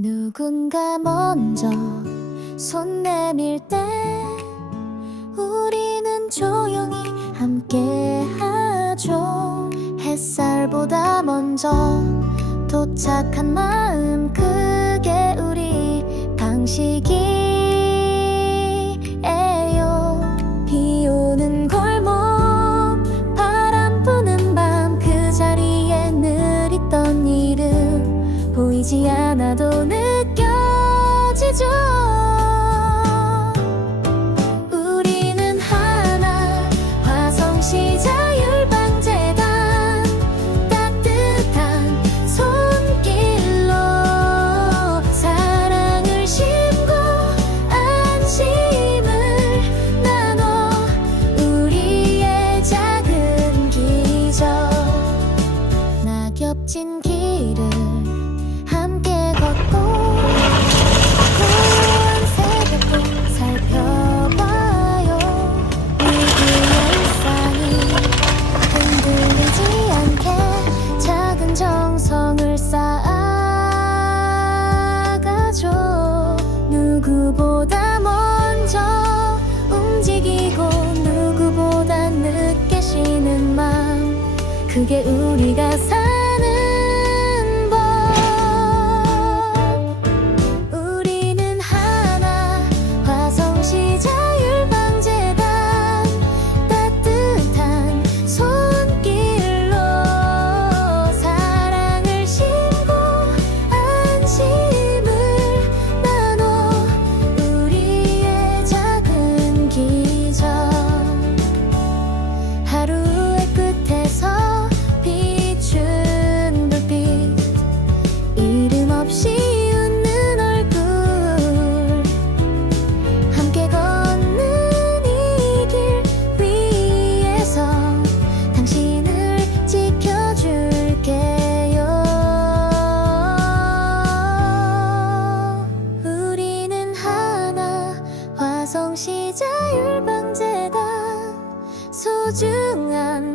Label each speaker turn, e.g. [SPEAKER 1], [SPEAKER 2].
[SPEAKER 1] 누군가 먼저 손 내밀 때 우리는 조용히 함께 하죠. 햇살보다 먼저 도착한 마음 그게 우리 방식이 보이지 않아도 느껴지죠. 우리는 하나 화성시 자율방재단 따뜻한 손길로 사랑을 심고 안심을 나눠 우리의 작은 기적. 낙엽진 길을 그게 우리가 사는 법. 우리는 하나 화성시 자율방재단 따뜻한 손길로 사랑을 심고 안심을 나눠 우리의 작은 기적. 하루의 끝에서 자율방재단 소중한